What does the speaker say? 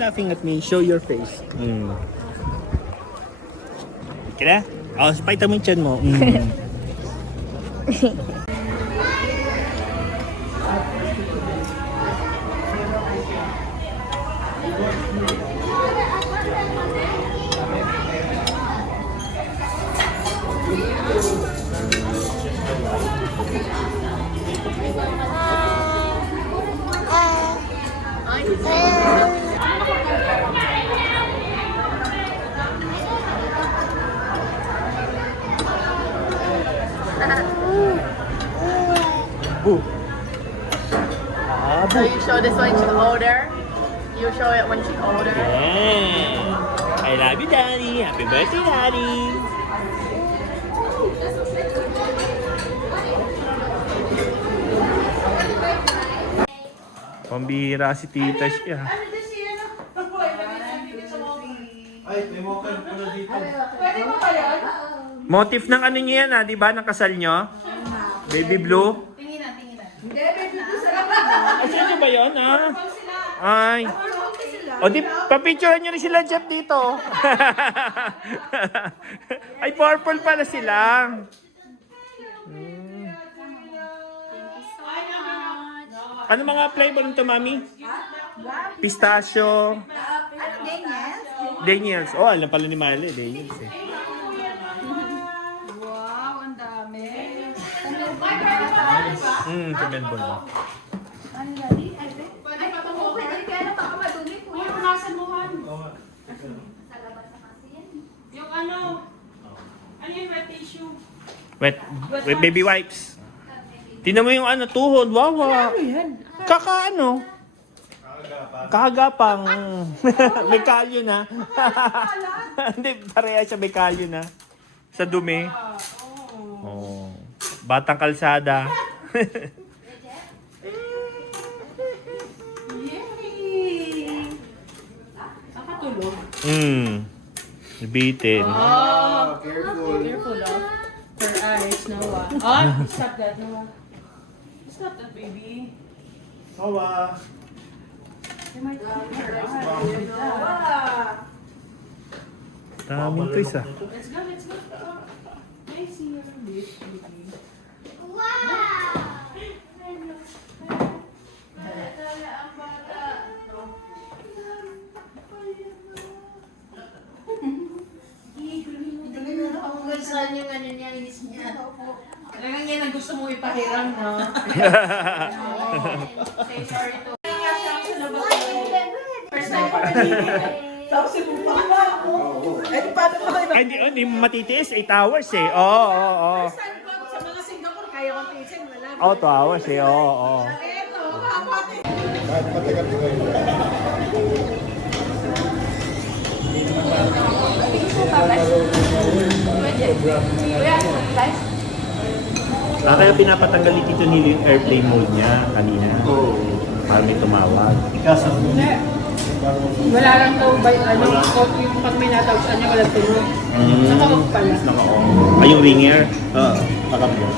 laughing at me. Show your face. Kaya? Oh, pakita mo yung chan mo. Boo. So you show this when she's older. You show it when she's older. Yeah. I love you, Daddy. Happy birthday, Daddy. Pambihira si tita siya. Ay, may mokal pala dito. Pwede mo ba yun? Motif ng ano niya yan, di ba? Ng kasal nyo? Baby blue? Tinginan. Hindi, baby, ito sa labas. Ay, saan ba yun, ha? Ay. O di, papicturean nyo rin sila, Jeff, dito. Ay, purple pala sila. Ano mga flavor nito, Mami? Pistachio. Ano, Daniels? Daniels. Oh, alam pala ni Miley, Daniels eh. Wow, ang dami. Sa Melbourne. Ano, Daddy? Ay, papamukin. Ay, kaya na baka madumi po. Uy, punasan mo, Han. Sa labas na kasi yan. Yung ano yung wet tissue? Wet baby wipes. Tingnan mo yung ano, tuhod. Wawa. Kakaano? Kahagapang. May kalyo na. Hindi, pareha siya may kalyo na. Sa dumi. Oh. Batang kalsada. Yay! Nakatulog. Bitin. Oh, Careful. careful of her eyes, Noah. Oh, stop that, Noah. Stop that, baby. Hawa. They might hurt her eyes. Daming toys ah. Let's go. I see your lips, baby. Saan yung ano niya, inis niya. Talagang yan ang gusto mo ipahiram, no? Say sorry to... First time pa Tapos yung pangalawa ko. Eh, paano pa kayo? Ay, hindi mo matitiis. 8 hours eh. Oo. Saan ko sa mga Singapore, kaya kong tiisin, wala. Oh, 2 hours eh. Oo. Eto, kapati. Kahit matagal ko kayo. Kaya pinapatanggal ni Tito Nilo yung airplane mode niya kanina. Oo. Para may tumawag. Ikasap mo. Wala lang daw ba yung pag may natawag sa niya, wala tunog. Naka-off pala. Naka-on. Ay, yung ringer. Oo. Nakapiyos.